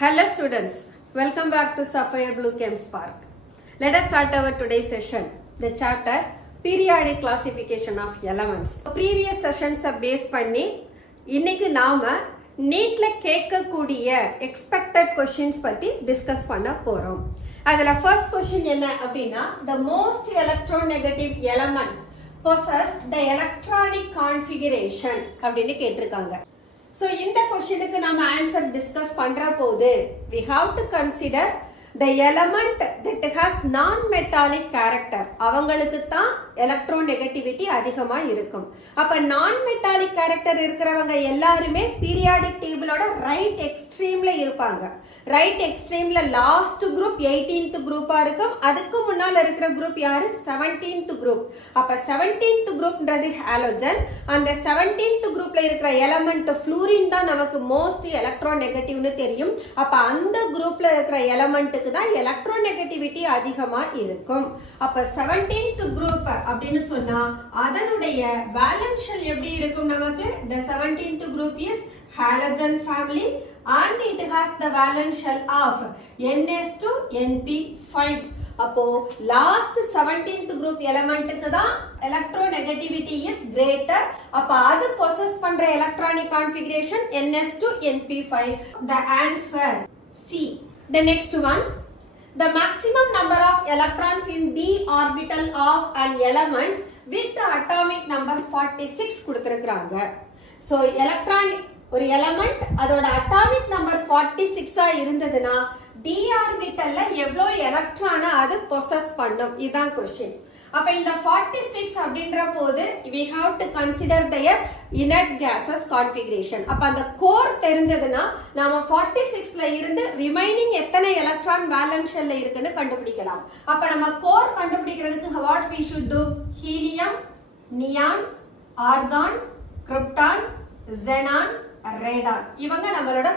Hello students, welcome back to Sapphire Blue Chem Spark. Let us start our today's session, the chapter Periodic Classification of Elements. Previous sessions base பண்ணி இன்னைக்கு நாம நீட்ல கேட்கக்கூடிய expected questions பத்தி discuss பண்ண போறோம். அதுல first question என்ன அப்படின்னா the most electronegative element possess the electronic configuration அப்படின்னு கேட்டிருக்காங்க. So இந்த கொஸ்டினுக்கு நம்ம ஆன்சர் டிஸ்கஸ் பண்ற போது we have to consider the element that has non-metallic character. அவங்களுக்கு தான் எலக்ட்ரோநெகட்டிவிட்டி அதிகமா இருக்கும். அப்ப non-metallic character இருக்கிறவங்க எல்லாருமே பீரியாடிக் டேபிளோட ரைட் எக்ஸ்ட்ரீம்ல இருப்பாங்க. ரைட் எக்ஸ்ட்ரீம்ல லாஸ்ட் குரூப் 18th குரூப்பா இருக்கும். அதுக்கு முன்னால இருக்கிற குரூப் யாரு? 17th group. அப்ப 17th குரூப்ன்றது ஹாலோஜன். அந்த 17th குரூப்ல இருக்கிற எலிமெண்ட் ஃப்ளூரின் தான் நமக்கு மோஸ்ட் எலக்ட்ரோநெகட்டிவ்னு தெரியும். அப்ப அந்த குரூப்ல இருக்கிற எலிமெண்ட் தான் எலக்ட்ரோநெகட்டிவிட்டி அதிகமா இருக்கும். அப்ப 17th குரூப் அப்படின்னு சொன்னா அதனுடைய வேலன்ஸ் ஷெல் எப்படி இருக்கும் நமக்கு? The 17th group is halogen family and it has the valence shell of ns2 np5. அப்போ லாஸ்ட் 17th group எலிமெண்ட்டுக்கு தான் எலக்ட்ரோநெகட்டிவிட்டி இஸ் கிரேட்டர். அப்ப அது பொசஸ் பண்ற electronic configuration ns2 np5. The answer C. The next one, the maximum number of electrons in d orbital of an element with the atomic number 46 கொடுத்திருக்காங்க. So electronic ஒரு element அதோட atomic number 46 இருந்ததுன்னா d orbitalல எவ்வளவு எலக்ட்ரானை அது possess பண்ணும்? இதான் question. அப்ப இந்த 46 அப்படின்ற போது we have to consider their inert gases configuration. அப்ப அந்த கோர் தெரிஞ்சதுன்னா நாம 46ல இருந்து ரிமைனிங் எத்தனை எலக்ட்ரான் வேலன்ஸ் ஷெல்ல இருக்குன்னு கண்டுபிடிக்கலாம். அப்ப நம்ம கோர் கண்டுபிடிக்கிறதுக்கு what we should do? Helium, neon, argon, krypton, xenon, radon. இவங்க நம்மளோட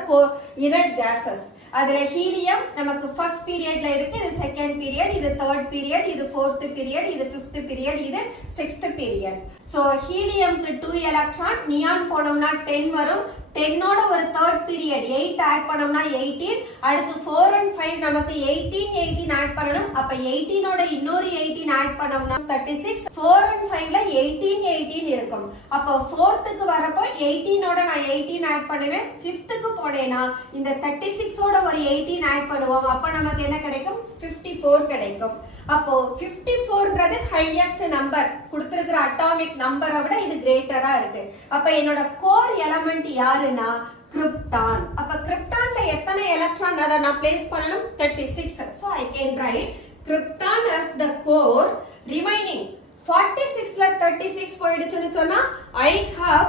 inert gases. அதுல ஹீலியம் நமக்கு ஃபர்ஸ்ட் பீரியட்ல இருக்கு, இது செகண்ட் பீரியட், இது தேர்ட் பீரியட், இது ஃபோர்த் பீரியட், இது ஃபிஃப்த் பீரியட், இது சிக்ஸ்த் பீரியட். சோ ஹீலியம்க்கு 2 எலக்ட்ரான், நியான் போனோம்னா 10 வரும். 10ஓட ஒரு தேர்ட் பீரியட் 8 ஆட் பண்ணோம்னா 18. அடுத்து 4 and 5 நமக்கு 18 ஆட் பண்ணனும். அப்ப 18ஓட இன்னொரு 18 ஆட் பண்ணோம்னா 36. 4 and 5ல 18 இருக்கும். அப்ப 4th வரப்போ 18ஓட நான் 18 ஆட் பண்ணுவேன். 5th போனேனா இந்த 36ஓட ஒரு 18 ஆட் பண்ணுவோம். அப்ப நமக்கு என்ன கிடைக்கும்? 54 கிடைக்கும். அப்போ 54ன்றது ஹையஸ்ட் நம்பர் கொடுத்திருக்கிற அட்டாமிக் நம்பரை விட இது கிரேட்டரா இருக்கு. அப்ப என்னோட கோர் எலிமெண்ட் யாருன்னா கிரிப்டான். அப்ப கிரிப்டான்ல எத்தனை எலக்ட்ரான் அதை நான் பிளேஸ் பண்ணனும்? 36. So I can write krypton as the core. Remaining 46ல 36 போயிடுச்சுன்னு சொன்னா I have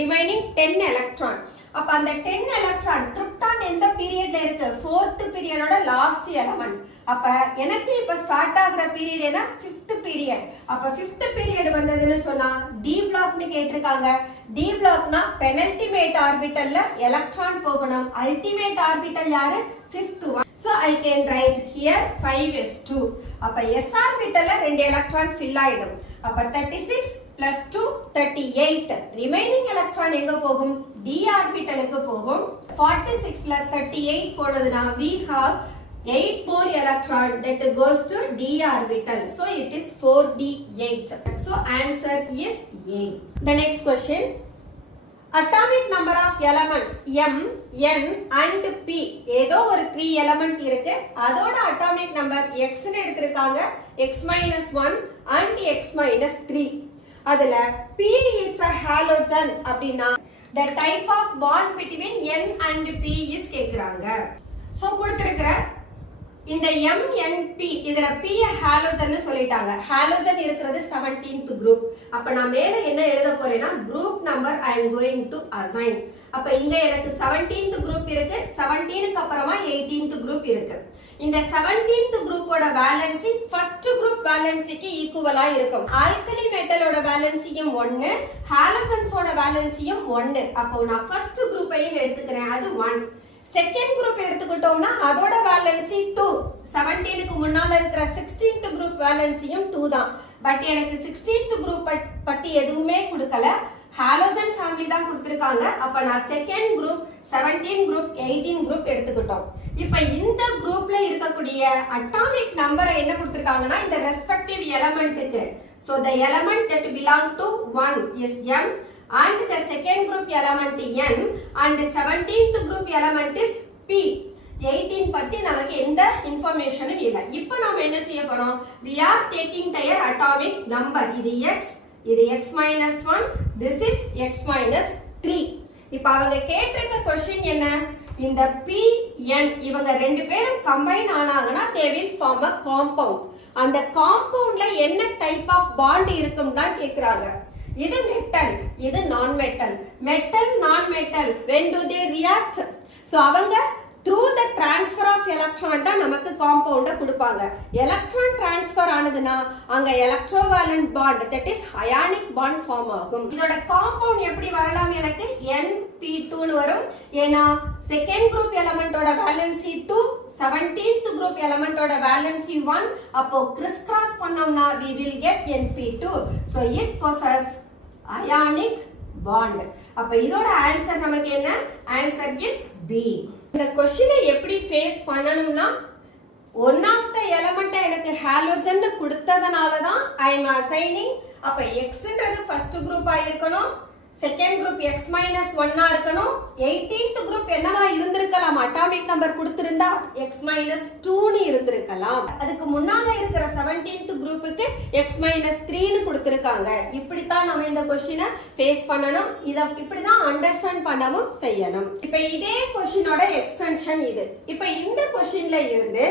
remaining 10 electron. அப்ப அந்த 10 electron கிரிப்டான் எந்த பீரியட்ல இருக்கு? 4th பீரியடோட last element. அப்ப எனக்கு இப்ப ஸ்டார்ட் ஆகுற பீரியட் என்ன? 5th period. அப்ப 5th பீரியட் வந்ததுன்னு சொன்னா D பிளாக்னு கேட்டிருக்காங்க. D பிளாக்னா பெனல்டிமேட் ஆர்பிட்டல்ல எலக்ட்ரான் போகணும். அல்டிமேட் ஆர்பிட்டல் யாரு? 5th one. So I can write here 5s2. அப்ப s ஆர்பிட்டல்ல 2 எலக்ட்ரான் ஃபில் ஆயிடும். அப்ப 36 plus 2 38. ரிமைனிங் எலக்ட்ரான் எங்க போகும்? d ஆர்பிட்டலுக்கு போகும். 46ல 38 போனதுனா we have 8 more electron that goes to d orbital. So it is 4d8. So answer is A. The next question, atomic number of elements m, n and p. ஏதோ ஒரு 3 element இருக்கு, அதோட atomic number x ன்னு எடுத்திருக்காங்க. x-1 and x-3. அதுல p is a halogen அப்படினா the type of bond between n and p is கேக்குறாங்க. So கொடுத்திருக்கிற இந்த MNP இதுல p ஹாலோஜன் சொல்லிட்டாங்க. ஹாலோஜன் இருக்கிறது 17th குரூப். அப்ப நான் மேல என்ன எழுத போறேன்னா group number I am going to assign. அப்ப இங்க எனக்கு 17th குரூப் இருக்கு, 17க்கு அப்புறமா 18th குரூப் இருக்கு. இந்த 17th குரூப்போட வேலன்சி ஃபர்ஸ்ட் குரூப் வேலன்சிக்கு ஈக்குவலா இருக்கும். ஆல்கலி மெட்டலோட வேலன்சியும் 1, ஹாலோஜன்ஸோட வேலன்சியும் 1. அப்போ நான் ஃபர்ஸ்ட் குரூப்பையும் எடுத்துக்கிறேன், அது 1. செகண்ட் குரூப் எடுத்துக்கிட்டோம்னா அதோட வேலன்சி 2. 17க்கு முன்னால இருக்கிற 16th குரூப் வேலன்சியும் 2 தான். பட் எனக்கு 16th குரூப் பத்தி எதுவுமே கொடுக்கல. ஹாலோஜன் ஃபேமிலி தான் கொடுத்திருக்காங்க. அப்ப நான் செகண்ட் குரூப் 17 குரூப் 18 குரூப் எடுத்துக்கிட்டோம். இப்ப இந்த குரூப்ல இருக்கக்கூடிய அட்டாமிக் நம்பரை என்ன கொடுத்திருக்காங்கன்னா இந்த respective எலிமெண்ட்டுக்கு. So the element that belong to 1 is M and the second group element N and the 17th group element is P. 18 பத்தி நமக்கு எந்த இன்ஃபர்மேஷனும் இல்ல. இப்போ நாம என்ன செய்ய போறோம்? We are taking their atomic number. இது X, இது X-1, this is X-3. இப்போ அவங்க கேட்டிருக்க क्वेश्चन என்ன? இந்த P N இவங்க ரெண்டு பேரும் combine ஆனாங்கன்னா they will form a compound. அந்த காம்பவுண்ட்ல என்ன டைப் ஆஃப் பாண்ட் இருக்கும் தான் கேக்குறாங்க. இது மெட்டல், இது நான் மெட்டல். மெட்டல் நான் metal when do they react? So அவங்க through the transfer of electron தான் நமக்கு காம்பவுண்ட கொடுப்பாங்க. எலக்ட்ரான் டிரான்ஸ்ஃபர் ஆனதுன்னா அங்க எலக்ட்ரோவேலன்ட் bond that is ionic bond form ஆகும். இதோட காம்பவுண்ட் எப்படி வரலாம்? எனக்கு NP2 னு வரும். ஏனா செகண்ட் குரூப் எலிமெண்டோட வேலன்சி 2, 17th குரூப் எலிமெண்டோட வேலன்சி 1. அப்போ கிறிஸ் கிராஸ் பண்ணோம்னா we will get NP2. So it possess ionic bond. அப்ப இதோட ஆன்சர் நமக்கு என்ன? Answer is B. இந்த क्वेश्चனை எப்படி ஃபேஸ் பண்ணனும்னா one of the element எனக்கு ஹாலோஜன் கொடுத்ததனால தான் I am assigning. அப்ப Xன்றது ஃபர்ஸ்ட் குரூப்பா இருக்கணும், செகண்ட் குரூப் X-1 இருக்கணும், 18th குரூப் என்னவா இருந்திருக்கலாம்? அட்டாமிக் நம்பர் கொடுத்திருந்தா X-2 னு இருந்திருக்கலாம். அதுக்கு முன்னால இருக்கிற 17th குரூப்புக்கு X-3 னு கொடுத்திருக்காங்க. இப்படி தான் நம்ம இந்த क्वेश्चனை ஃபேஸ் பண்ணனும். இத இப்படி தான் அண்டர்ஸ்டாண்ட் பண்ணவும் செய்யணும். இப்போ இதே क्वेश्चனோட எக்ஸ்டென்ஷன் இது. இப்போ இந்த क्वेश्चன்ல இருந்து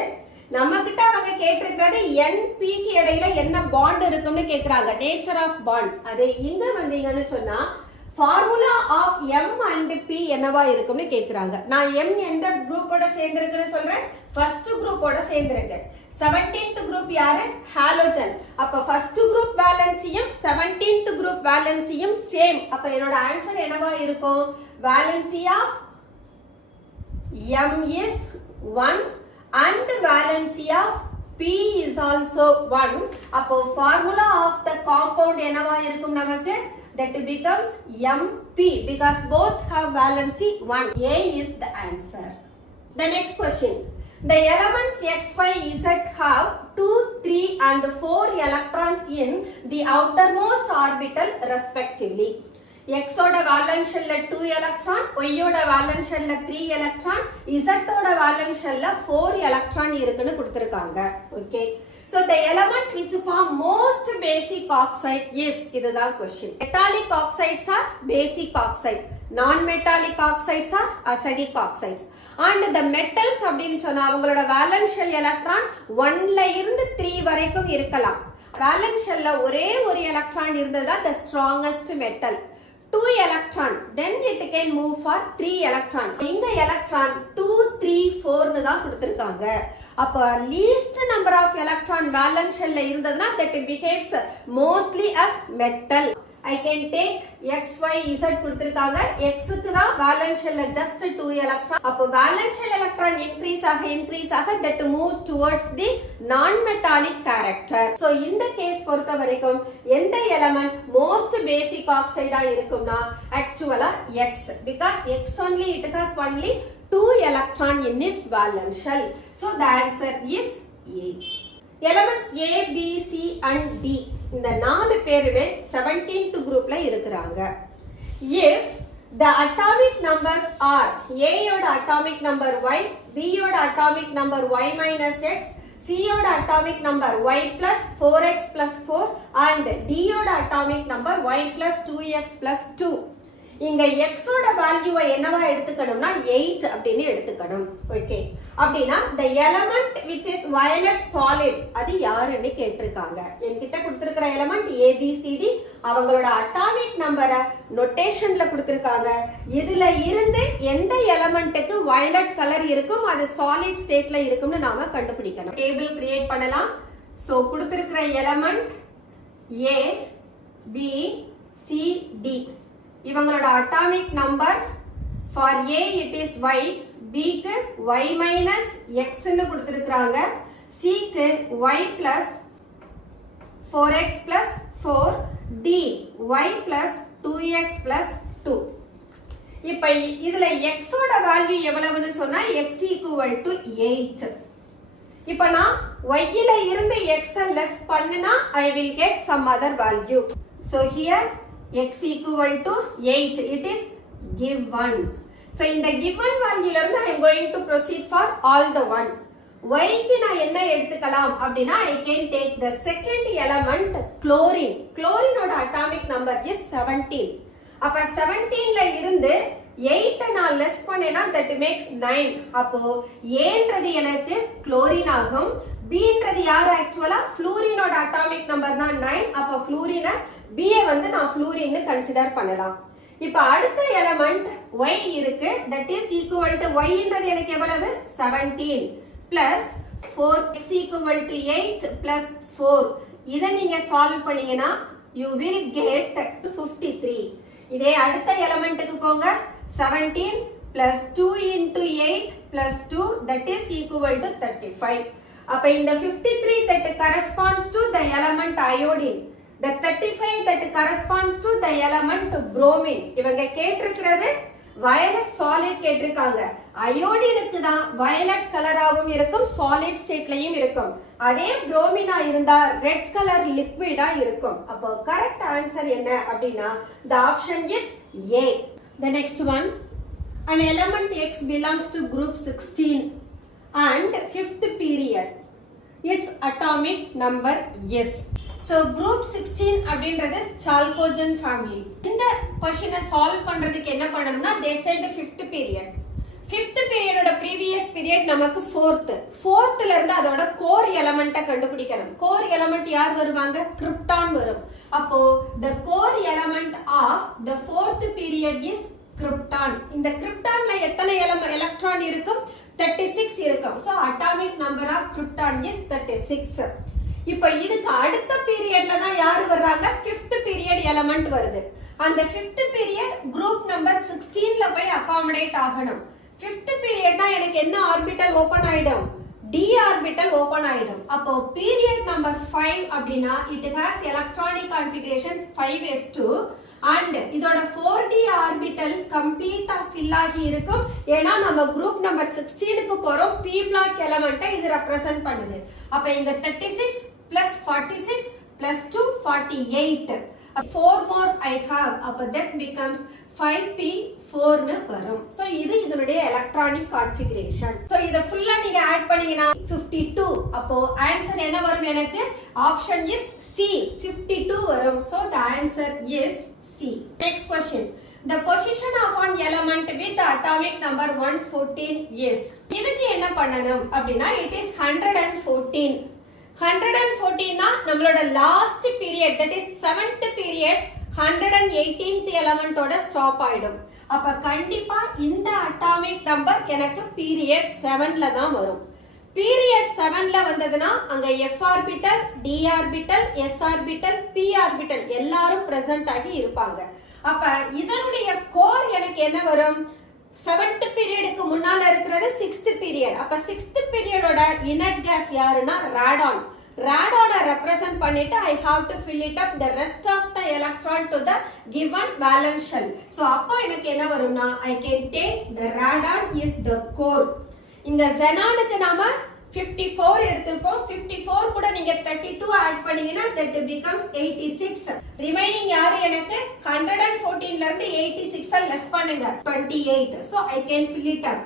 நம்ம கிட்ட அவங்க கேட்டிருக்கிறது NP க்கு இடையில என்ன பாண்ட் இருக்கும்னு கேக்குறாங்க. Nature of bond. அதே இங்க வந்தீங்கன்னு சொன்னா formula of M and P என்னவா இருக்கும்னு கேக்குறாங்க. நான் M எந்த குரூப்போட சேர்ந்திருக்குன்னு சொல்றேன்? ஃபர்ஸ்ட் குரூப்போட சேர்ந்திருக்கு. 17th குரூப் யாரு? ஹாலோஜன். அப்ப ஃபர்ஸ்ட் குரூப் வேலன்சியும் 17th குரூப் வேலன்சியும் சேம். அப்ப என்னோட ஆன்சர் என்னவா இருக்கும்? Valency of M is 1 and valency of P is also 1. அப்போ formula of the compound என்னவா இருக்கும் நமக்கு? That becomes MP because both have valency 1. A is the answer. The next question. The elements X, Y, Z have 2, 3 and 4 electrons in the outermost orbital respectively. X ஓட valence ஷெல்ல 2 electron, Y ஓட valence ஷெல்ல 3 electron, Z ஓட valence ஷெல்ல 4 electron இருக்குன்னு கொடுத்திருக்காங்க. Okay. So the element which form most basic oxide is இதுதான் question. Metallic oxides are basic oxide. Non-metallic oxides are acidic oxides. And the metals அப்படின்னு சொன்னா அவங்களோட valence shell electron 1ல இருந்து 3 வரைக்கும் இருக்கலாம். வேலன்ஸ் ஷெல்ல ஒரே ஒரு எலக்ட்ரான் இருந்ததுனா the strongest metal. 2 electron, then it can move for 3 electron. இந்த electron 2, 3, 4 னு தான் கொடுத்திருக்காங்க. அப்ப least number of electron valence shellல இருந்ததுனா that behaves mostly as metal. I can take X, Y, Z கொடுத்திருக்காங்க. X க்கு தான் valence shellல just 2 electron. அப்ப valence shell electron increase ஆக that moves towards the non-metallic character. So இந்த case பொறுத்த வரைக்கும் எந்த element most basic oxide ஆ இருக்கும்னா actually X, because X only it has only 2 electron in its valence shell. So the answer is A. Elements A, B, C and D இந்த 4 பேருமே 17th குரூப்ல இருக்குறாங்க. If the atomic numbers are A யோட atomic number Y, B யோட atomic number Y minus X, C யோட atomic number Y plus 4X plus 4 and D யோட atomic number Y plus 2X plus 2. இங்க X ஓட வேல்யூவை என்னவா எடுத்துக்கணும்னா 8 அப்படின்னு எடுத்துக்கணும். ஓகே. அப்படினா the element which is violet solid அது யாருன்னு கேட்டிருக்காங்க. என்கிட்ட கொடுத்திருக்கிற எலிமெண்ட் ABCD அவங்களோட அட்டாமிக் நம்பரை நோட்டேஷன்ல கொடுத்திருக்காங்க. இதுல இருந்து எந்த எலிமெண்ட்டுக்கு violet கலர் இருக்கும் அது சாலிட் ஸ்டேட்ல இருக்கும்னு நாம கண்டுபிடிக்கணும். டேபிள் கிரியேட் பண்ணலாம். சோ கொடுத்திருக்கிற element A B C D இவங்களோட atomic number for A it is Y, B க்கு Y minus X ன்னு கொடுத்திருக்காங்க, C க்கு Y plus 4X plus 4, D Y plus 2x plus 2. இப்ப இதுல x ஓட வேல்யூ எவ்வளவுன்னு சொன்னா x equal to 8. இப்ப நான் y ல இருந்து x less பண்ணுனா I will get some other value. So here x equal to 8. It is given. So in the given value ல இருந்து I am going to proceed for all the one. Y க்கு நான் என்ன எடுத்துக்கலாம் அப்படினா I can take the second element chlorine. Chlorine ஓட atomic number is 17. அப்ப 17 ல இருந்து 8 நான் லெஸ் பண்ணேனா that makes 9. அப்போ Aன்றது எனக்கு chlorine ஆகும். Bன்றது யார் ஆக்சுவலா fluorine ஓட atomic number தான் 9. அப்ப fluorine B வந்து நான் fluorine னு கன்சிடர் பண்ணலாம். இப்ப அடுத்த எலிமெண்ட் y இருக்கு that is equal to y ன்றது எனக்கு எவ்வளவு 17 plus 4x equal to 8 plus 4 இத நீங்க சால்வ் பண்ணீங்கனா you will get 53. இதே அடுத்த எலிமெண்ட்க்கு போங்க 17 plus 2 into 8 plus 2 that is equal to 35. அப்ப இந்த 53 that corresponds to the element iodine. The 35 that corresponds to the element bromine. இவங்க கேட்டிருக்கிறது violet solid கேட்டிருக்காங்க. அயோடினுக்கு தான் violet கலராவும் இருக்கும் solid stateலயும் இருக்கும். அதே bromine இருந்தா red color liquid இருக்கும். அப்போ correct answer என்ன அப்படினா the option is A. The next one, an element X belongs to group 16 and 5th period. Its atomic number is. So group 16 அப்படின்றது chalcogen family. இந்த क्वेश्चனை solve பண்றதுக்கு என்ன பண்ணனும்னா they said 5th period. 5th period ஓட previous period நமக்கு 4th. 4th ல இருந்து அதோட core element கண்டுபிடிக்கணும். core element யார் வருவாங்க? krypton வரும். அப்போ the core element of the 4th period is krypton. இந்த kryptonல எத்தனை electron இருக்கும்? 36 இருக்கும். So atomic number of krypton is 36. இப்போ இதுக்கு அடுத்த பீரியட்ல தான் யாரு வர்றாங்க 5th பீரியட் எலிமெண்ட் வருது அந்த 5th பீரியட் குரூப் நம்பர் 16 ல போய் அகாமடேட் ஆகணும் 5th பீரியட்னா எனக்கு என்ன ஆர்பிட்டல் ஓபன் ஆயிடும் d ஆர்பிட்டல் ஓபன் ஆயிடும் அப்போ பீரியட் நம்பர் 5 அப்படினா it has electronic configuration 5s2 and இதோட 4d ஆர்பிட்டல் கம்ப்ளீட்டா ஃபில் ஆகி இருக்கும் ஏனா நம்ம குரூப் நம்பர் 16 க்கு போறோம் p பிளாக் எலிமெண்ட்டை இது ரெப்ரசன்ட் பண்ணுது அப்ப இங்க 36 plus 46 plus 2 48 4 more I have அப்ப that becomes 5p4 னு வரும் சோ இது இதனுடைய எலக்ட்ரானிக் கான்ஃபிகரேஷன் சோ இத ஃபுல்லா நீங்க ஆட் பண்ணீங்கனா 52 அப்போ ஆன்சர் என்ன வரும் எனக்கு ஆப்ஷன் இஸ் C 52 வரும் so the answer is C. Next question. The position of an element with the atomic number 114 is. இதுக்கு என்ன பண்ணனும் அப்படினா it is 114. 114 னா நம்மளோட last period that is 7th period 118th element ஓட ஸ்டாப் ஆயிடும். அப்ப கண்டிப்பா இந்த அட்டாமிக் நம்பர் எனக்கு பீரியட் 7 ல தான் வரும். பீரியட் 7 ல வந்ததுனா அங்க f orbital, d orbital, s orbital, p orbital எல்லாரும் பிரசன்ட் ஆகி இருப்பாங்க. அப்ப இதனுடைய கோர் எனக்கு என்ன வரும் 7th பீரியடுக்கு முன்னால இருக்கிறது 6th பீரியட் அப்ப 6th பீரியடோட இனட் கேஸ் யாருன்னா ராடான் ராடானை ரெப்ரசன்ட் பண்ணிட்டு I have to fill it up the rest of the electron to the given valence shell so அப்போ எனக்கு என்ன வரும்னா I can take the radon is the core இங்க xenonக்கு நாம 54 எடுத்துப்போம் 54 கூட நீங்க 32 ஆட் பண்ணீங்கனா that becomes 86 ரிமைனிங் யாரு எனக்கு 114 ல இருந்து 86 லெஸ் பண்ணுங்க 28 so I can fill it up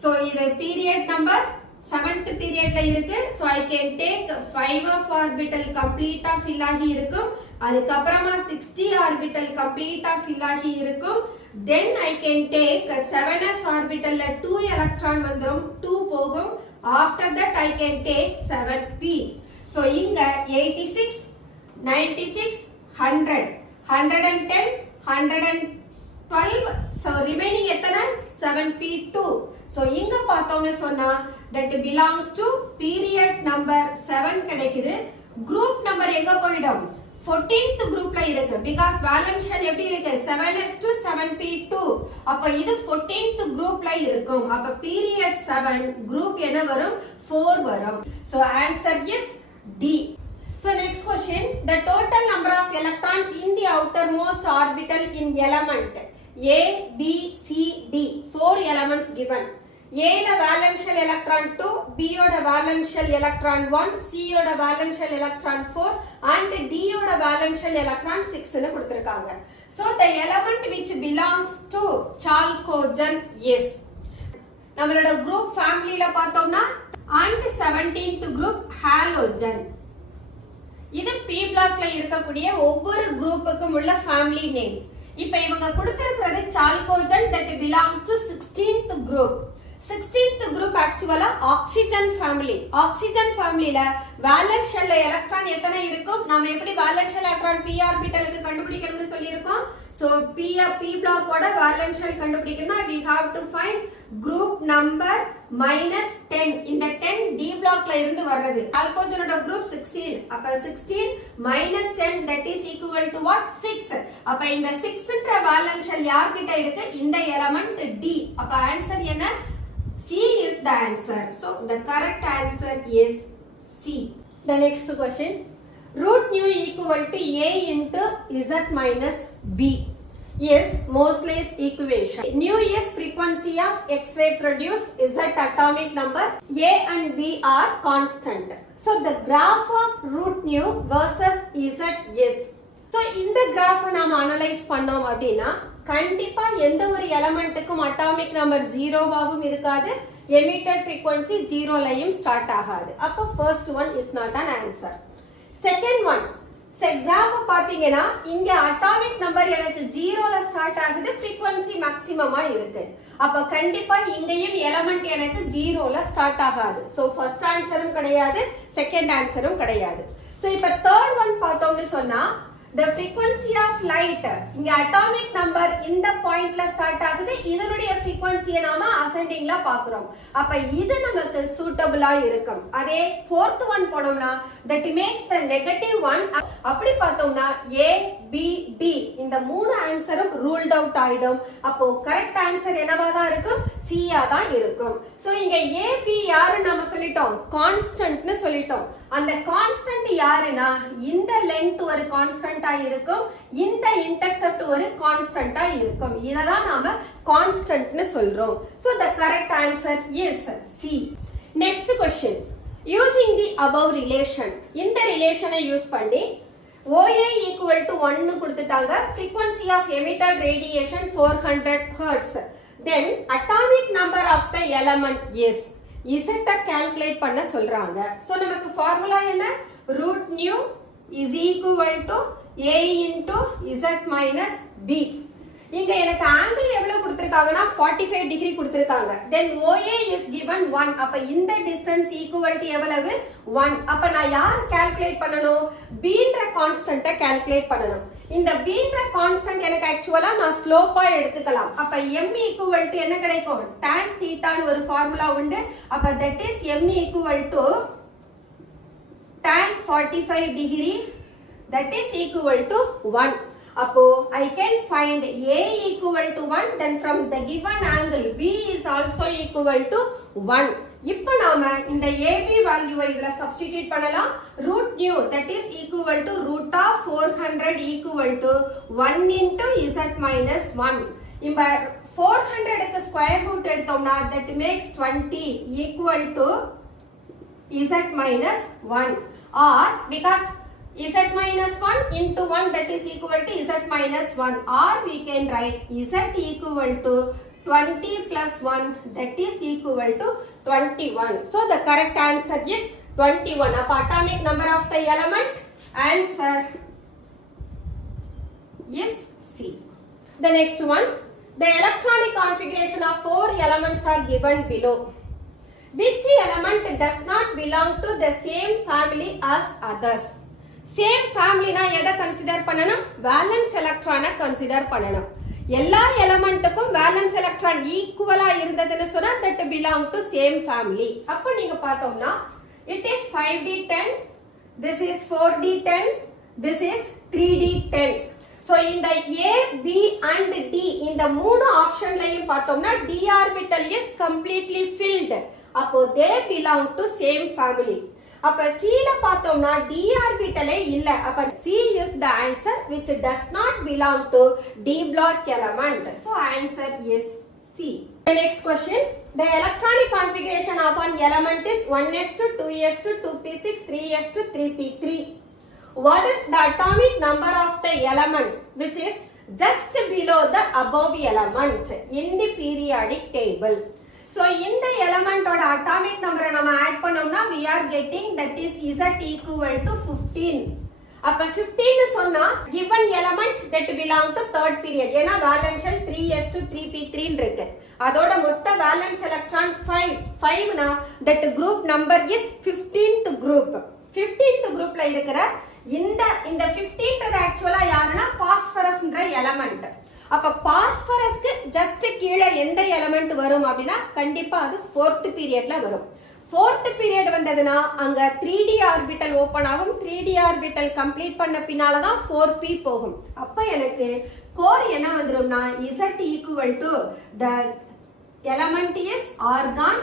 so இது பீரியட் நம்பர் 7th பீரியட்ல இருக்கு so I can take 5 of orbital complete ah fill ஆகி இருக்கும் அதுக்கு அப்புறமா 60 orbital complete ஆ fill ஆகி இருக்கும் then I can take 7s orbital ல 2 electron வந்துரும் 2 போகும் after that I can take 7p so இங்க 86 96 100 110 112 so remaining எத்தனை 7p2 so இங்க பார்த்தோம்னு சொன்னா that belongs to period number 7 கிடைக்குது group number எங்க போய்டும் 14th groupல இருக்கு because valence shell எப்படி இருக்கு 7s2 7p2 அப்ப இது 14th groupல இருக்கும் அப்ப period 7 group என்ன வரும் 4 வரும் so answer is D So next question, the total number of electrons in the outermost orbital in element A, B, C, D, 4 elements given. A ல valential electron 2, B ஓட valential electron 1, C ஓட valential electron 4 and D ஓட valential electron 6 னு கொடுத்திருக்காங்க. So the element which belongs to chalcogen is, நம்மளோட group familyல பார்த்தோம்னா and 17th group halogen. இது P blockல இருக்கக்கூடிய ஒவ்வொரு குரூப்புக்கும் உள்ள ஃபேமிலி நேம். இப்போ இவங்க கொடுத்திருக்கிறது chalcogen that belongs to 16th group. 16th group actually oxygen family. Oxygen familyல valence shellல எலக்ட்ரான் எத்தனை இருக்கும்? நாம எப்படி valence shell electron p orbitalக்கு கண்டுபிடிக்கணும்னு சொல்லியிருக்கோம். So p block ஓட valence shell கண்டுபிடிக்கணும்னா we have to find group number minus 10. இந்த 10 d blockல இருந்து வர்றது. chalcogen ஓட group 16. அப்ப 16 minus 10 that is equal to what? 6. அப்ப இந்த 6 ன்ற valence shell யார்கிட்ட இருக்கு? இந்த element d. அப்ப ஆன்சர் என்ன? C is the answer. So the correct answer is C. The next question, root nu equal to A into Z minus B is Moseley's equation. Nu is frequency of X-ray produced, Z atomic number, A and B are constant. So the graph of root nu versus Z is. So இந்த graph நாம analyze பண்ணோம் அப்படின்னா கண்டிப்பா எந்த ஒரு எலமெண்ட்டுக்கும் atomic number 0வாவும் இருக்காது, emitted frequency 0லயும் start ஆகாது. அப்போ first one is not an answer. Second one, graph பாத்தீங்கன்னா இங்க அட்டாமிக் நம்பர் எனக்கு 0ல ஸ்டார்ட் ஆகுது, frequency மேக்ஸிமமா இருக்கு. அப்ப கண்டிப்பா இங்கேயும் எலிமெண்ட் எனக்கு 0ல ஸ்டார்ட் ஆகாது. சோ ஃபர்ஸ்ட் ஆன்சரும் கிடையாது, செகண்ட் ஆன்சரும் கிடையாது. சோ இப்ப தேர்ட் ஒன் பார்த்தோம்னு சொன்னா the frequency of light, இங்க atomic number இந்த பாயிண்ட்ல ஸ்டார்ட் ஆகுது, இதனுடைய frequency நாம ascendingல பாக்குறோம். அப்ப இது நமக்கு சூட்டபிளா இருக்கும். அதே fourth one போனோம்னா that makes the negative one. அப்படி பார்த்தோம்னா A, B, D இந்த மூணு ஆன்சரும் ruled out ஆயிடும். அப்போ கரெக்ட் ஆன்சர் என்னவா தான் இருக்கும்? C ஆ தான் இருக்கும். சோ இங்க A, B யாரு நாம சொல்லிட்டோம்? கான்ஸ்டன்ட்னு சொல்லிட்டோம். அந்த கான்ஸ்டன்ட் யாருன்னா இந்த லென்த் ஒரு கான்ஸ்டன்டா இருக்கும், இந்த இன்டர்செப்ட் ஒரு கான்ஸ்டன்டா இருக்கும். இததான் நாம கான்ஸ்டன்ட்னு சொல்றோம். So the correct answer is C. Next question, using the above relation, இந்த ரிலேஷனை யூஸ் பண்ணி OA equal to 1 கொடுத்துட்டாங்க, frequency of emitted radiation 400 Hz, then atomic number of the element is Z calculate பண்ண சொல்றாங்க. So நமக்கு formula என்ன? root nu is equal to A into Z minus B. இங்க எனக்கு ஆங்கிள் எவ்வளவு கொடுத்திருக்காங்கன்னா 45 degree கொடுத்திருக்காங்க. then OA is given 1. அப்ப இந்த டிஸ்டன்ஸ் ஈக்குவல் டு எவ்வளவு? 1. அப்ப நான் யார் கால்குலேட் பண்ணனும்? B ன்ற கான்ஸ்டன்ட்ட கால்குலேட் பண்ணனும். இந்த B ன்ற கான்ஸ்டன்ட் எனக்கு ஆக்சுவலா நான் ஸ்லோப்பா எடுத்துக்கலாம். அப்ப m ஈக்குவல் டு என்ன கிடைக்கும்? tan θ ன்னு ஒரு ஃபார்முலா உண்டு. அப்ப that is m equal to tan 45 degree, that is equal to 1. அப்போ I can find A equal to 1, then from the given angle B is also equal to 1. இப்போ நாம இந்த AB வேல்யூவை இதுல சப்ஸ்டிட்யூட் பண்ணலாம். root nu that is equal to root of 400 equal to 1 into Z minus 1. இப்போ 400க்கு square root எடுத்தோம்னா that makes 20 equal to Z minus 1, or because Z minus 1 into 1 that is equal to Z minus 1, or we can write Z equal to 20 plus 1 that is equal to 21. So the correct answer is 21. Appa atomic number of the element, answer is C. The next one, the electronic configuration of 4 elements are given below. Which element does not belong to the same family as others? Same ஃபேமிலினா எதை consider பண்ணணும்? Valence எலக்ட்ரானை consider பண்ணணும். எல்லா எலமெண்ட்டுக்கும் valence electron ஈக்குவலா இருந்ததுன்னு சொன்னா that belong to same family. அப்ப நீங்க பார்த்தோம்னா it is 5d10, this is 4d10, this is 3d10. So இந்த A, B and D இந்த மூணு ஆப்ஷன்லயும் பார்த்தோம்னா d orbital is completely filled. அப்போ they belong to same family. அப்ப C ல பார்த்தோம்னா d ஆர்பிட்டலே இல்ல. அப்ப C is the answer which does not belong to d block element. So answer is C. The next question, the electronic configuration of an element is 1s2, 2s2, 2p6, 3s2, 3p3. What is the atomic number of the element which is just below the above element in the periodic table? So in the element oda atomic number nama add பண்ணோம்னா we are getting that is Z equal to 15. அப்ப 15 சொன்னா given element that belong to third period. ஏனா valence 3s2 3p3 இருக்கு. அதோட மொத்த valence electron 5 னா that group number is 15th group. 15th groupல இருக்கிற இந்த 15th ஆக்சுவலா யாருன்னா பாஸ்பரஸ்ன்ற எலிமெண்ட். அப்ப பாஸ்பரஸ்க்கு ஜஸ்ட் கீழே எந்த எலிமெண்ட் வரும் அப்படின்னா கண்டிப்பா அது 4th பீரியட்ல வரும். 4th பீரியட் வந்ததுன்னா அங்க 3d ஆர்பிட்டல் ஓபன் ஆகும். 3d ஆர்பிட்டல் கம்ப்ளீட் பண்ண பின்னால தான் 4p போகும். அப்ப எனக்கு கோர் என்ன வந்துரும்னா Z equal to the element is argon.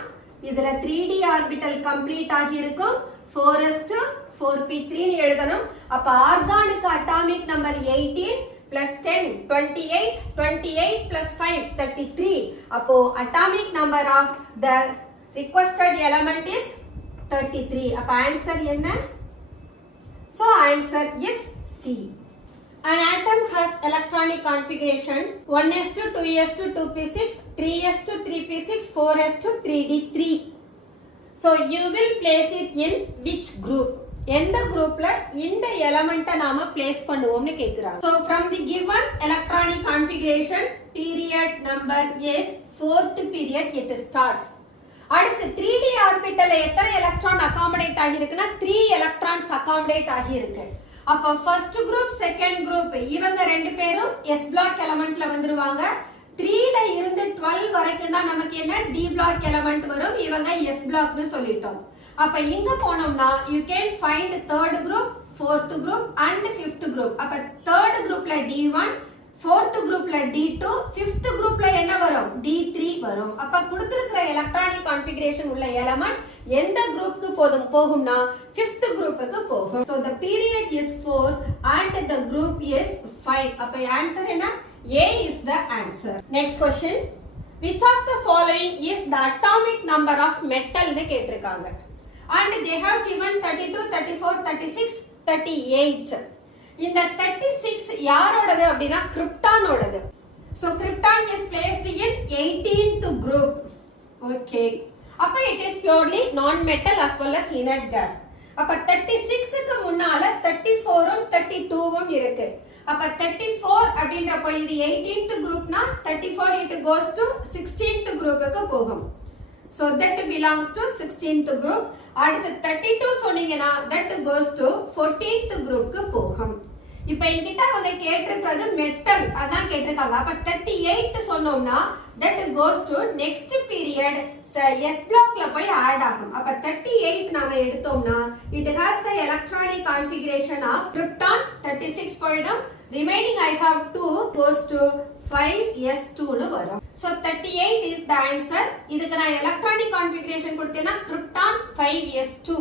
இதுல 3d ஆர்பிட்டல் கம்ப்ளீட் ஆகி இருக்கும். 4s2 4p3 னு எழுதணும். அப்ப ஆர்கானுக்கு அட்டாமிக் நம்பர் 18 plus 10 28 28 plus 5 33. அப்போ atomic number of the requested element is 33. அப்ப answer என்ன? So answer is C. An atom has electronic configuration 1s2, 2s2, 2p6, 3s2, 3p6, 4s2, 3d3. So you will place it in which group? எந்த குரூப்ல இந்த எலிமெண்ட்டை நாம place பண்ணுவோம்னு கேக்குறாங்க. So from the given electronic configuration period number is 4th period it starts. அடுத்து 3d ஆர்பிட்டல்ல எத்தனை electron accommodate ஆகி இருக்குன்னா 3 எலக்ட்ரான்ஸ் அகாமடேட் ஆகி இருக்கு. அப்ப ஃபர்ஸ்ட் குரூப் செகண்ட் குரூப் இவங்க ரெண்டு பேரும் s பிளாக் எலிமெண்ட்ல வந்துருவாங்க. 3 ல இருந்து 12 வரைக்கும் தான் நமக்கு என்ன d பிளாக் எலிமெண்ட் வரும். இவங்க s பிளாக்னு சொல்லிட்டோம். அப்ப இங்க போனோம்னா you can find third group, fourth group and fifth group. அப்ப third groupல d1, fourth groupல d2, fifth groupல என்ன வரும் d3 வரும். அப்ப கொடுத்திருக்கிற எலக்ட்ரானிக் கான்ஃபிகரேஷன் உள்ள எலிமெண்ட் எந்த குரூப்புக்கு போகும்னா fifth குரூப்புக்கு போகும். So the period is 4 and the group is 5. அப்ப ஆன்சர் என்ன? A is the answer. Next question, which of the following is the atomic number of metal னு கேட்டிருக்காங்க. And they have given 32, 34, 36, 38. இந்த 36 யாரோடது அப்படின்னா கிரிப்டானோடது. So krypton is placed in 18th group. Okay. அப்ப it is purely non-metal as well as inert gas. அப்ப 36க்கு முன்னால 34ம் 32ம் இருக்கு. அப்ப 34 அப்படின்றப்போ இது 18th groupனா 34 it goes to 16th groupக்கு போகும். So that belongs to 16th group. அடுத்து 32 சொன்னீங்கன்னா that goes to 14th groupக்கு போகும். இப்போ என்கிட்ட அவங்க கேட்டிருக்கிறது மெட்டல் அதான் கேட்டிருக்காங்க. அப்ப 38 சொன்னோம்னா that goes to next period S blockல போய் ஆட் ஆகும். அப்ப 38 நாம எடுத்தோம்னா it has the electronic configuration of krypton. 36 போய்டும். Remaining I have 2 goes to 5s2 னு வரும். So 38 is the answer. இதுக்கு நான் எலக்ட்ரானிக் கான்ஃபிகரேஷன் கொடுத்தேன்னா krypton 5s2.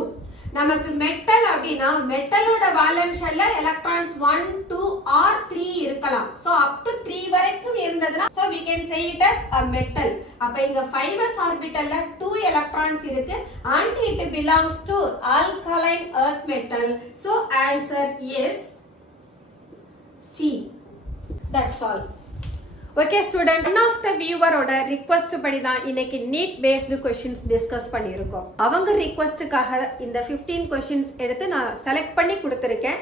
நமக்கு மெட்டல் அப்படினா மெட்டலோட வேலன்ஸ் ஷெல்ல எலக்ட்ரான்ஸ் 1 2 or 3 இருக்கலாம். So up to 3 வரைக்கும் இருந்ததுனா so we can say it as a metal. அப்ப இங்க 5s ஆர்பிட்டல்ல 2 எலக்ட்ரான்ஸ் இருக்கு and it belongs to alkaline earth metal. So answer is C. That's all. Okay students, one of the viewer oda request படி தான் இன்னைக்கு NEET based questions discuss பண்ணியிருக்கோம். அவங்க ரிக்வெஸ்ட்டுக்காக இந்த 15 questions எடுத்து நான் செலக்ட் பண்ணி கொடுத்திருக்கேன்.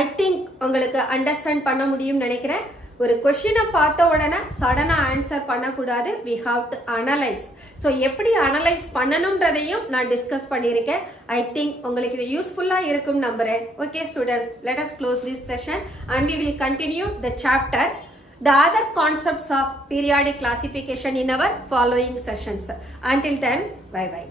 ஐ திங்க் உங்களுக்கு அண்டர்ஸ்டாண்ட் பண்ண முடியும்னு நினைக்கிறேன். ஒரு क्वेश्चனை பார்த்த உடனே சடனா ஆன்சர் பண்ணக்கூடாது. we have to analyze. So எப்படி அனலைஸ் பண்ணணுன்றதையும் நான் டிஸ்கஸ் பண்ணியிருக்கேன். ஐ திங்க் உங்களுக்கு இது யூஸ்ஃபுல்லாக இருக்கும் நம்புறேன். Okay students, let us close this session and we will continue the chapter, the other concepts of periodic classification in our following sessions. Until then, bye bye.